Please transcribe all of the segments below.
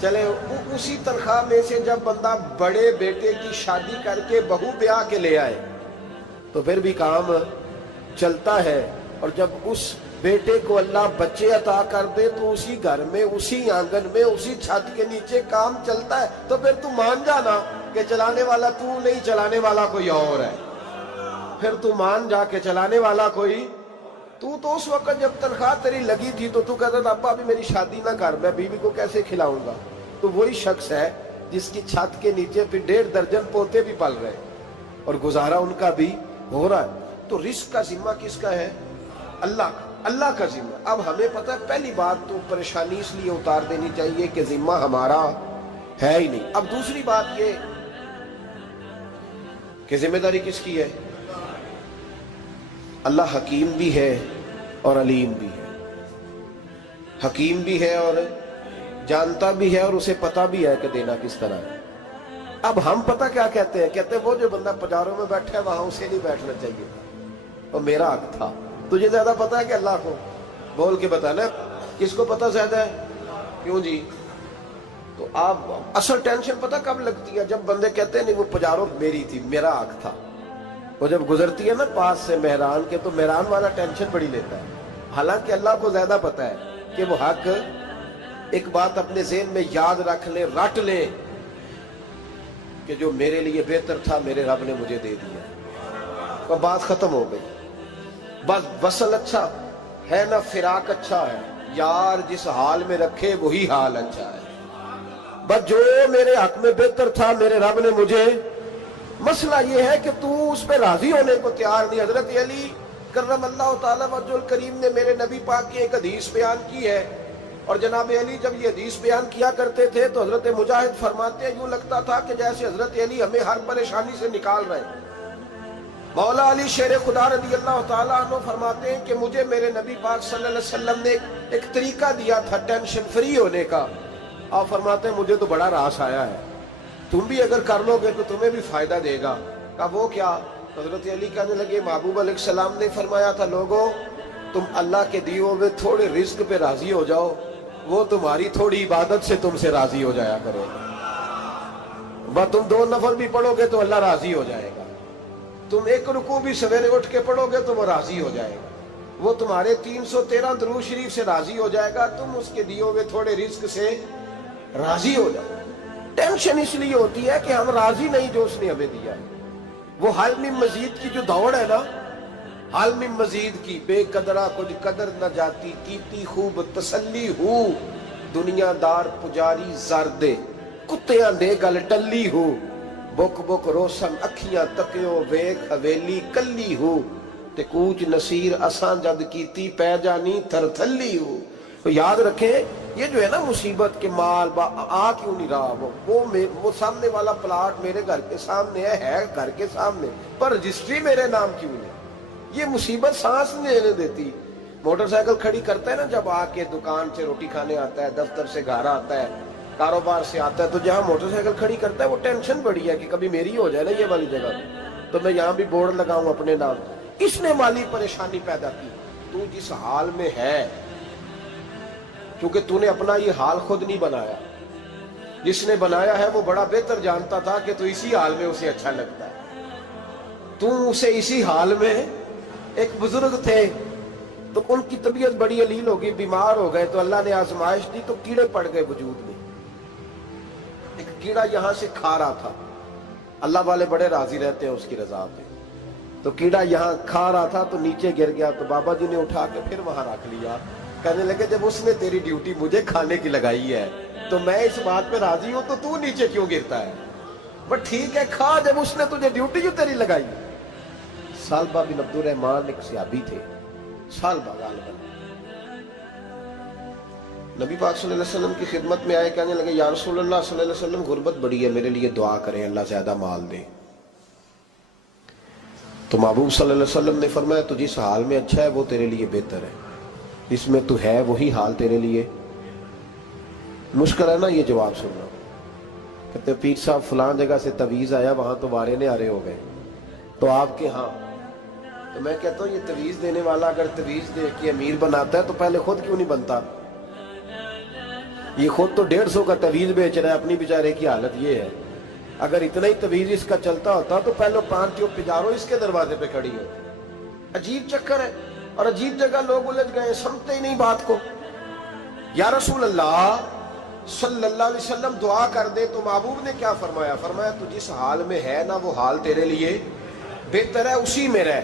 چلے اسی تنخواہ میں سے جب بندہ بڑے بیٹے کی شادی کر کے بہو بیاہ کے لے آئے تو پھر بھی کام چلتا ہے، اور جب اس بیٹے کو اللہ بچے عطا کر دے تو اسی گھر میں، اسی آنگن میں، اسی چھت کے نیچے کام چلتا ہے۔ تو پھر تو مان جانا کہ چلانے والا تو نہیں، چلانے والا کوئی اور ہے۔ پھر تو مان جا کے چلانے والا کوئی تو اس وقت جب تنخواہ تیری لگی تھی تو کہتا تھا ابا ابھی میری شادی نہ کر، میں بیوی کو کیسے کھلاؤں گا؟ تو وہی شخص ہے جس کی چھت کے نیچے پھر 1.5 درجن پوتے بھی پل رہے اور گزارا ان کا بھی ہو رہا ہے۔ تو رزق کا ذمہ کس کا ہے؟ اللہ کا، اللہ کا ذمہ۔ اب ہمیں پتہ ہے پہلی بات تو پریشانی اس لیے اتار دینی چاہیے کہ ذمہ ہمارا ہے ہی نہیں۔ اب دوسری بات یہ کہ ذمہ داری کس کی ہے؟ اللہ حکیم بھی ہے اور علیم بھی ہے، حکیم بھی ہے اور جانتا بھی ہے اور اسے پتہ بھی ہے کہ دینا کس طرح ہے۔ اب ہم پتہ کیا کہتے ہیں؟ کہتے ہیں وہ جو بندہ پجاروں میں بیٹھا ہے وہاں اسے نہیں بیٹھنا چاہیے تھا، وہ میرا حق تھا۔ تجھے زیادہ پتہ ہے کہ اللہ کو؟ بول کے بتانا کس کو پتہ زیادہ ہے؟ کیوں جی؟ تو آپ اصل ٹینشن پتہ کب لگتی ہے؟ جب بندے کہتے ہیں نہیں وہ پجاروں میری تھی، میرا حق تھا۔ وہ جب گزرتی ہے نا پاس سے مہران کے تو مہران والا ٹینشن بڑی لیتا ہے، حالانکہ اللہ کو زیادہ پتہ ہے کہ وہ حق۔ ایک بات اپنے ذہن میں یاد رکھ لیں، رٹ لیں کہ جو میرے لیے بہتر تھا میرے رب نے مجھے دے دیا، تو بات ختم ہو گئی۔ بس وصل اچھا ہے نہ فراق اچھا ہے، یار جس حال میں رکھے وہی حال اچھا ہے۔ بس جو میرے حق میں بہتر تھا میرے رب نے مجھے، مسئلہ یہ ہے کہ تو اس پہ راضی ہونے کو تیار نہیں۔ حضرت علی کرم اللہ تعالیٰ وجہ الکریم نے میرے نبی پاک کی ایک حدیث بیان کی ہے، اور جناب علی جب یہ حدیث بیان کیا کرتے تھے تو حضرت مجاہد فرماتے ہیں یوں لگتا تھا کہ جیسے حضرت علی ہمیں ہر پریشانی سے نکال رہے ہیں۔ مولا علی شیر خدا رضی اللہ تعالیٰ عنہ فرماتے ہیں کہ مجھے میرے نبی پاک صلی اللہ علیہ وسلم نے ایک طریقہ دیا تھا ٹینشن فری ہونے کا۔ آپ فرماتے ہیں مجھے تو بڑا راس آیا ہے، تم بھی اگر کر لو گے تو تمہیں بھی فائدہ دے گا۔ کہا وہ کیا؟ حضرت علی کہنے لگے محبوب علیہ السلام نے فرمایا تھا لوگوں تم اللہ کے دیے ہوئے تھوڑے رزق پہ راضی ہو جاؤ، وہ تمہاری تھوڑی عبادت سے تم سے راضی ہو جایا کرے گا۔ بس تم 2 نفل بھی پڑھو گے تو اللہ راضی ہو جائے گا، تم 1 رکوع بھی سویرے اٹھ کے پڑھو گے تو وہ راضی ہو جائے گا، وہ تمہارے 313 درود شریف سے راضی ہو جائے گا، تم اس کے دیے ہوئے تھوڑے رزق سے راضی ہو جاؤ۔ ٹینشن اس لیے ہوتی ہے کہ ہم راضی نہیں جو اس نے ہمیں دیا ہے۔ وہ حل میں مزید کی جو دوڑ ہے نا، حل میں مزید کی، بے قدرہ کچھ قدر نہ جاتی، کیتی خوب تسلی ہو، دنیا دار پجاری زردے کتیاں دے گل ٹلی ہو، بک بک روشن اکھیاں تکیو ویکھ حویلی کلی ہو، تے کوچ نصیر اساں جد کیتی پہ جانی تھر تھلی ہو۔ تو یاد رکھیں یہ جو ہے نا مصیبت کے مال آ کیوں نہیں رہا، وہ سامنے والا پلاٹ میرے گھر کے سامنے ہے گھر کے سامنے، پر رجسٹری میرے نام کیوں نہیں؟ یہ مصیبت سانس نہیں لینے دیتی۔ موٹر سائیکل کھڑی کرتا ہے نا جب آ کے دکان سے روٹی کھانے آتا ہے، دفتر سے گھر آتا ہے، کاروبار سے آتا ہے، تو جہاں موٹر سائیکل کھڑی کرتا ہے وہ ٹینشن بڑی ہے کہ کبھی میری ہو جائے نا یہ والی جگہ، تو میں یہاں بھی بورڈ لگاؤں اپنے نام۔ اس نے مالی پریشانی پیدا کی۔ تو جس حال میں ہے، کیونکہ تو نے اپنا یہ حال خود نہیں بنایا، جس نے بنایا ہے وہ بڑا بہتر جانتا تھا کہ تو اسی حال میں اسے اچھا لگتا ہے۔ تو اسے اسی حال میں، ایک بزرگ تھے تو ان کی طبیعت بڑی علیل ہو گئی، بیمار ہو گئے، تو اللہ نے آزمائش دی تو کیڑے پڑ گئے وجود میں۔ ایک کیڑا یہاں سے کھا رہا تھا، اللہ والے بڑے راضی رہتے ہیں اس کی رضا پہ، تو کیڑا یہاں کھا رہا تھا تو نیچے گر گیا، تو بابا جی نے اٹھا کے پھر وہاں رکھ لیا، کہنے لگے جب اس نے تیری ڈیوٹی مجھے کھانے کی لگائی ہے تو میں اس بات پہ راضی ہوں، تو نیچے کیوں گرتا ہے؟ بٹ ٹھیک ہے کھا، جب اس نے تجھے ڈیوٹی جو تیری لگائی۔ سالبہ بن عبد الرحمن ایک صحابی تھے، سالبہ غالباً نبی پاک صلی اللہ علیہ وسلم کی خدمت میں آئے، کہنے لگے یا رسول اللہ صلی اللہ علیہ وسلم غربت بڑی ہے، میرے لیے دعا کریں اللہ زیادہ مال دے۔ تو محبوب صلی اللہ علیہ وسلم نے فرمایا تو جس حال میں اچھا ہے وہ تیرے لیے بہتر ہے، اس میں تو ہے وہی حال تیرے لیے۔ مشکل ہے نا یہ جواب سننا۔ کہتے پیر صاحب فلان جگہ سے تویز آیا، وہاں تو وارے نے آرے ہو گئے، تو آپ کے ہاں؟ تو میں کہتا ہوں یہ تویز دینے والا اگر تویز دے کے امیر بناتا ہے تو پہلے خود کیوں نہیں بنتا؟ یہ خود تو 150 کا تویز بیچ رہا ہے، اپنی بیچارے کی حالت یہ ہے۔ اگر اتنا ہی تویز اس کا چلتا ہوتا تو پہلے 5 ٹیوب پجارو اس کے دروازے پہ کھڑی ہوتی۔ عجیب چکر ہے اور عجیب جگہ لوگ الجھ گئے، سمجھتے ہی نہیں بات کو۔ یا رسول اللہ صلی اللہ علیہ وسلم دعا کر دے تو محبوب نے کیا فرمایا؟ فرمایا تو جس حال میں ہے نا وہ حال تیرے لیے بہتر ہے، اسی میں رہ۔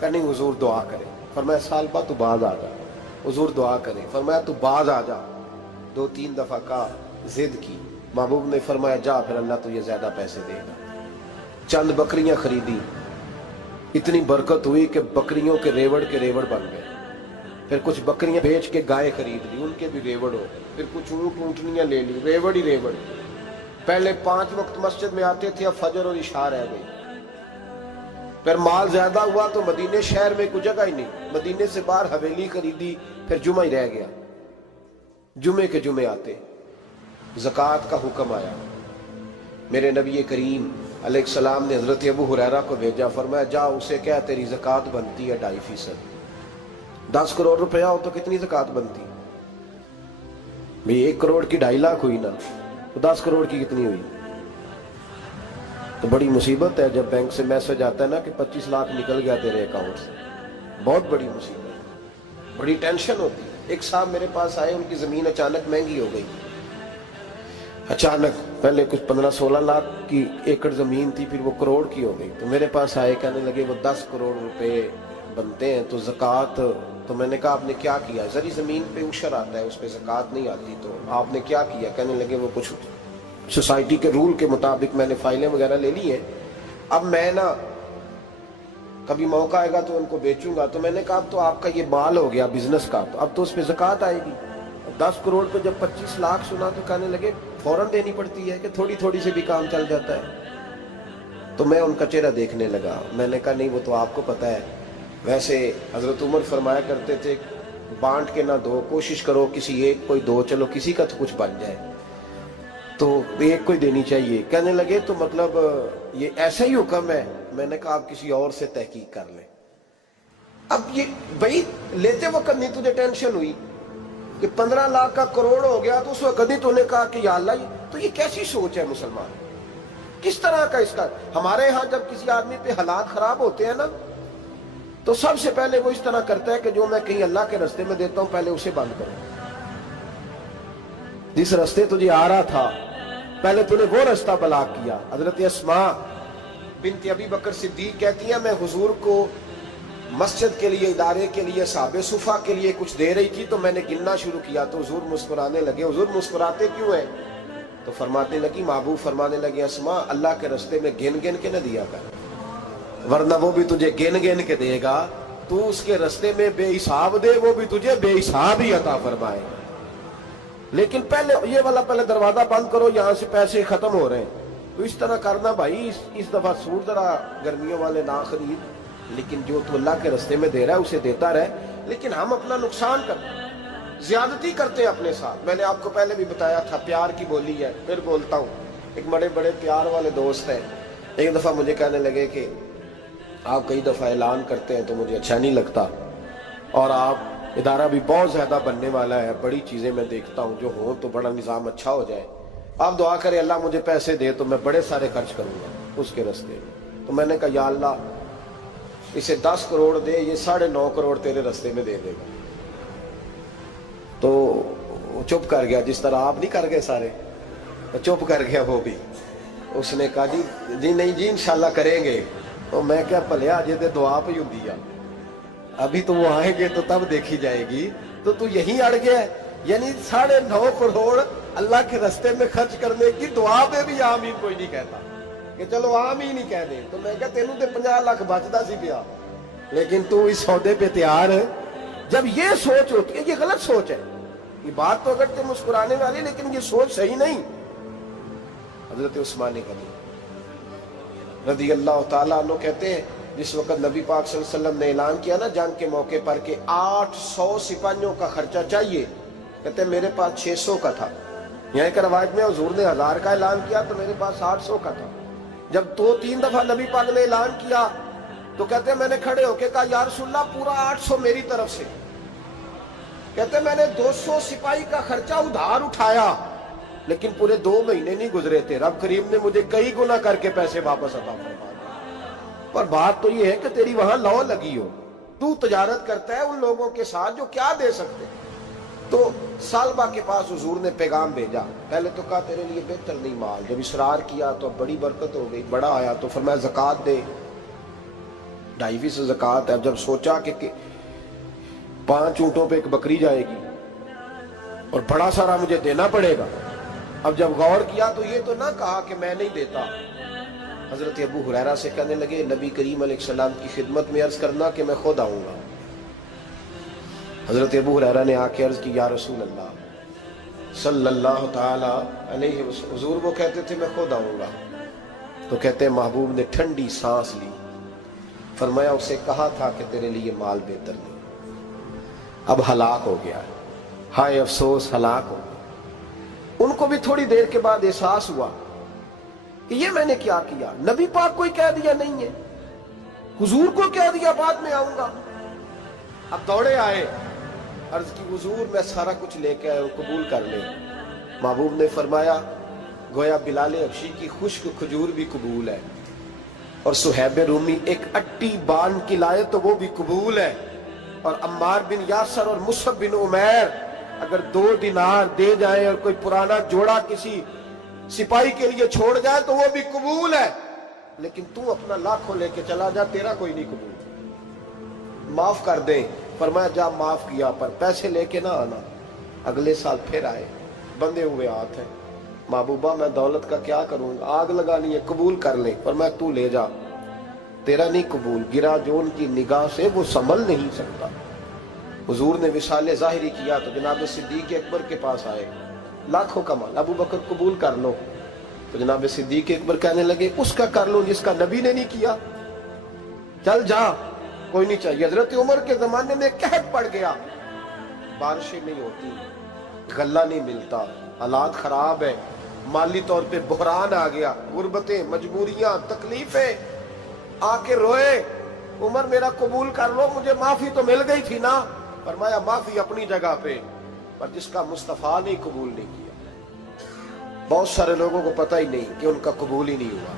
کہ نہیں حضور دعا کرے۔ فرمایا سال بعد تو باز آ جا۔ حضور دعا کرے۔ فرمایا تو باز آ جا۔ 2-3 دفعہ کا ضد کی، محبوب نے فرمایا جا، پھر اللہ تجھے زیادہ پیسے دے گا۔ چند بکریاں خریدی، اتنی برکت ہوئی کہ بکریوں کے ریوڑ بن گئے۔ پھر کچھ بکریاں بیچ کے گائے خرید لی، ان کے بھی ریوڑ ہو گئے۔ پھر کچھ اونٹنیاں لے لی، ریوڑ ہی ریوڑ۔ پہلے 5 وقت مسجد میں آتے تھے، اب فجر اور عشاء رہ گئی۔ پھر مال زیادہ ہوا تو مدینے شہر میں کوئی جگہ ہی نہیں، مدینے سے باہر حویلی خریدی، پھر جمعہ ہی رہ گیا۔ جمعے کے جمعے آتے، زکوٰۃ کا حکم آیا۔ میرے نبی کریم علیہ السلام نے حضرت ابو ہریرہ کو بھیجا، فرمایا جا اسے کہہ تیری زکوٰۃ بنتی ہے 2.5%۔ 10 کروڑ روپیہ ہو تو کتنی زکوٰۃ بنتی؟ بھئی 1 کروڑ کی 2.5 لاکھ ہوئی نا، تو 10 کروڑ کی کتنی ہوئی؟ تو بڑی مصیبت ہے جب بینک سے میسج آتا ہے نا کہ 25 لاکھ نکل گیا تیرے اکاؤنٹ سے، بہت بڑی مصیبت، بڑی ٹینشن ہوتی ہے۔ ایک صاحب میرے پاس آئے، ان کی زمین اچانک مہنگی ہو گئی، اچانک پہلے کچھ 15-16 لاکھ کی ایکڑ زمین تھی، پھر وہ کروڑ کی ہو گئی۔ تو میرے پاس آئے، کہنے لگے وہ 10 کروڑ روپے بنتے ہیں تو زکوٰۃ، تو میں نے کہا آپ نے کیا کیا؟ زری زمین پہ عشر آتا ہے، اس پہ زکوٰۃ نہیں آتی، تو آپ نے کیا کیا؟ کہنے لگے وہ کچھ سوسائٹی کے رول کے مطابق میں نے فائلیں وغیرہ لے لی ہیں، اب میں نا کبھی موقع آئے گا تو ان کو بیچوں گا۔ تو میں نے کہا اب تو آپ کا یہ مال ہو گیا بزنس کا، تو اب تو اس پہ زکوٰۃ آئے گی۔ 10 کروڑ پہ جب 25 لاکھ سنا تو کہنے لگے فوراً دینی پڑتی ہے کہ تھوڑی تھوڑی سے بھی کام چل جاتا ہے؟ تو میں ان کا چہرہ دیکھنے لگا، میں نے کہا نہیں وہ تو آپ کو پتہ ہے، ویسے حضرت عمر فرمایا کرتے تھے بانٹ کے نہ دو، کوشش کرو کسی ایک کو دو، چلو کسی کا تو کچھ بن جائے، تو ایک کو دینی چاہیے۔ کہنے لگے تو مطلب یہ ایسا ہی حکم ہے؟ میں نے کہا آپ کسی اور سے تحقیق کر لیں۔ اب یہ بھائی لیتے وقت نہیں تجھے ٹینشن ہوئی کہ 15 لاکھ کا کروڑ ہو گیا، تو اس وقت نہیں تو نے کہا کہ یا اللہ، تو یہ کیسی سوچ ہے مسلمان؟ کس طرح کا اس کا؟ ہمارے ہاں جب کسی آدمی پہ حالات خراب ہوتے ہیں نا، تو سب سے پہلے وہ اس طرح کرتا ہے کہ جو میں کہیں اللہ کے رستے میں دیتا ہوں پہلے اسے بند کروں۔ جس رستے تجھے آ رہا تھا پہلے تو نے وہ رستہ بلاک کیا۔ حضرت اسماء بنت ابی بکر صدیق کہتی ہیں میں حضور کو مسجد کے لیے، ادارے کے لیے، صحابہ صفہ کے لیے کچھ دے رہی تھی، تو میں نے گننا شروع کیا تو حضور مسکرانے لگے۔ حضور مسکراتے کیوں ہیں؟ تو فرمانے لگی، محبوب فرمانے لگے اسماء اللہ کے رستے میں گن گن کے نہ دیا کر، ورنہ وہ بھی تجھے گن گن کے دے گا، تو اس کے رستے میں بے حساب دے، وہ بھی تجھے بے حساب ہی عطا فرمائے گا۔ لیکن پہلے یہ والا پہلے دروازہ بند کرو، یہاں سے پیسے ختم ہو رہے ہیں، تو اس طرح کرنا بھائی۔ اس دفعہ سوٹ ذرا گرمیوں والے نہ خرید، لیکن جو تو اللہ کے رستے میں دے رہا ہے اسے دیتا رہے۔ لیکن ہم اپنا نقصان کرتے ہیں، زیادتی کرتے ہیں اپنے ساتھ۔ میں نے آپ کو پہلے بھی بتایا تھا پیار کی بولی ہے، پھر بولتا ہوں۔ ایک بڑے بڑے پیار والے دوست ہیں، ایک دفعہ مجھے کہنے لگے کہ آپ کئی دفعہ اعلان کرتے ہیں تو مجھے اچھا نہیں لگتا، اور آپ ادارہ بھی بہت زیادہ بننے والا ہے، بڑی چیزیں میں دیکھتا ہوں جو ہوں تو بڑا نظام اچھا ہو جائے، آپ دعا کریں اللہ مجھے پیسے دے تو میں بڑے سارے خرچ کروں گا اس کے رستے۔ تو میں نے کہا یا اللہ اسے 10 کروڑ دے، یہ 9.5 کروڑ تیرے رستے میں دے دے گا۔ تو چپ کر گیا، جس طرح آپ نہیں کر گئے سارے، چپ کر گیا وہ بھی۔ اس نے کہا جی نہیں جی انشاءاللہ کریں گے۔ تو میں کیا پلیا جی تے دعا پہ ہوں دیا، ابھی تو وہ آئیں گے تو تب دیکھی جائے گی، تو تو یہیں اڑ گیا ہے۔ یعنی 9.5 کروڑ اللہ کے رستے میں خرچ کرنے کی دعا پہ بھی آمین کوئی نہیں کہتا کہ چلو آمین ہی کہہ دیں۔ تو میں کہا تینوں تے 50 لاکھ بچتا سی پیا، لیکن تو اس سودے پہ تیار ہے۔ جب یہ سوچ ہوتی ہے، یہ غلط سوچ ہے، یہ بات تو اگر تے مسکرانے والی، لیکن یہ سوچ صحیح نہیں۔ حضرت عثمان غنی رضی اللہ تعالیٰ عنہ کہتے ہیں جس وقت نبی پاک صلی اللہ علیہ وسلم نے اعلان کیا نا جنگ کے موقع پر کہ 800 سپاہیوں کا خرچہ چاہیے، کہتے ہیں میرے پاس 600 کا تھا۔ یہاں ایک روایت میں حضور نے 1000 کا اعلان کیا تو میرے پاس 800 کا تھا۔ جب 2-3 دفعہ نبی پاک نے اعلان کیا تو کہتے ہیں میں نے کھڑے ہو کے کہا یا رسول اللہ پورا 800 میری طرف سے۔ کہتے میں نے 200 سپاہی کا خرچہ ادھار اٹھایا لیکن پورے 2 مہینے نہیں گزرے تھے، رب کریم نے مجھے کئی گنا کر کے پیسے واپس عطا فرما دیے۔ پر بات تو یہ ہے کہ تیری وہاں لو لگی ہو، تو تجارت کرتا ہے ان لوگوں کے ساتھ جو کیا دے سکتے۔ تو سالبہ کے پاس حضور نے پیغام بھیجا، پہلے تو کہا تیرے لیے بہتر نہیں مال، جب اصرار کیا تو بڑی برکت ہو گئی، بڑا آیا تو فرمایا زکوٰۃ دے، 2.5 زکوٰۃ ہے۔ اب جب سوچا کہ 5 اونٹوں پہ ایک بکری جائے گی اور بڑا سارا مجھے دینا پڑے گا، اب جب غور کیا تو یہ تو نہ کہا کہ میں نہیں دیتا۔ حضرت ابو ہریرہ سے کہنے لگے نبی کریم علیہ السلام کی خدمت میں عرض کرنا کہ میں خود آؤں گا۔ حضرت ابو ہریرہ نے آ کے عرض کی یا رسول اللہ صلی اللہ تعالی علیہ وسلم، حضور وہ کہتے تھے میں خود آؤں گا، تو کہتے ہیں محبوب نے ٹھنڈی سانس لی، فرمایا اسے کہا تھا کہ تیرے لیے مال بہتر نہیں، اب ہلاک ہو گیا ہے، ہائے افسوس ہلاک ہو گیا۔ ان کو بھی تھوڑی دیر کے بعد احساس ہوا کہ یہ میں نے کیا کیا، نبی پاک کوئی کہہ دیا نہیں ہے، حضور کو کہہ دیا بعد میں آؤں گا۔ اب دوڑے آئے، عرض کی حضور میں سارا کچھ لے کے آئے ہوں، قبول کر لیں۔ محبوب نے فرمایا گویا بلال حبشی کی خشک کھجور بھی قبول ہے، اور صہیب رومی ایک اٹی بان کی لائے تو وہ بھی قبول ہے، اور عمار بن یاسر اور مصعب بن عمیر اگر 2 دینار دے جائیں اور کوئی پرانا جوڑا کسی سپاہی کے لیے چھوڑ جائے تو وہ بھی قبول ہے، لیکن تو اپنا لاکھوں لے کے چلا جا، تیرا کوئی نہیں قبول، معاف کر دیں۔ فرمایا جا معاف کیا، پر پیسے لے کے نہ آنا۔ اگلے سال پھر آئے، بندے ہوئے ہاتھ ہیں، محبوبہ میں دولت کا کیا کروں گا، آگ لگانی ہے، قبول کر لیں۔ فرمایا تو لے جا، تیرا نہیں قبول، گرا جو ان کی نگاہ سے وہ سنبھل نہیں سکتا۔ حضور نے وصال ظاہری کیا تو جناب صدیق اکبر کے پاس آئے، لاکھوں کا مال، ابو بکر قبول کر لو، تو جناب صدیق اکبر کہنے لگے اس کا کر لو جس کا نبی نے نہیں کیا، چل جا کوئی نہیں چاہیے۔ حضرت عمر کے زمانے میں قحط پڑ گیا، بارشیں نہیں ہوتی، غلہ نہیں ملتا، حالات خراب ہے، مالی طور پہ بحران آ گیا، غربتیں، مجبوریاں، تکلیفیں، آ کے روئے، عمر میرا قبول کر لو، مجھے معافی تو مل گئی تھی نا۔ فرمایا معافی اپنی جگہ پہ، پر جس کا مصطفیٰ نے قبول نہیں کیا۔ بہت سارے لوگوں کو پتہ ہی نہیں کہ ان کا قبول ہی نہیں ہوا،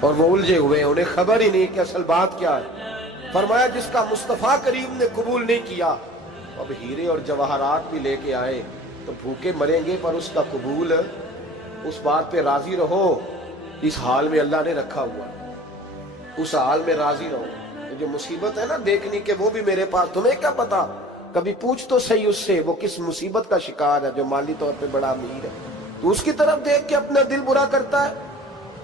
اور وہ الجھے ہوئے، انہیں خبر ہی نہیں کہ اصل بات کیا ہے۔ فرمایا جس کا مصطفیٰ کریم نے قبول نہیں کیا، اب ہیرے اور جواہرات بھی لے کے آئے تو بھوکے مریں گے، پر اس کا قبول، اس بات پہ راضی رہو، اس حال میں اللہ نے رکھا ہوا، اس حال میں راضی رہو۔ جو مصیبت ہے نا دیکھنی کہ وہ بھی میرے پاس، تمہیں کیا پتا، کبھی پوچھ تو صحیح اس سے وہ کس مصیبت کا شکار ہے، جو مالی طور پہ بڑا امیر ہے، تو اس کی طرف دیکھ کے اپنا دل برا کرتا ہے۔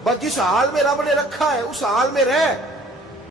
بس جس حال میں رب نے رکھا ہے اس حال میں رہ،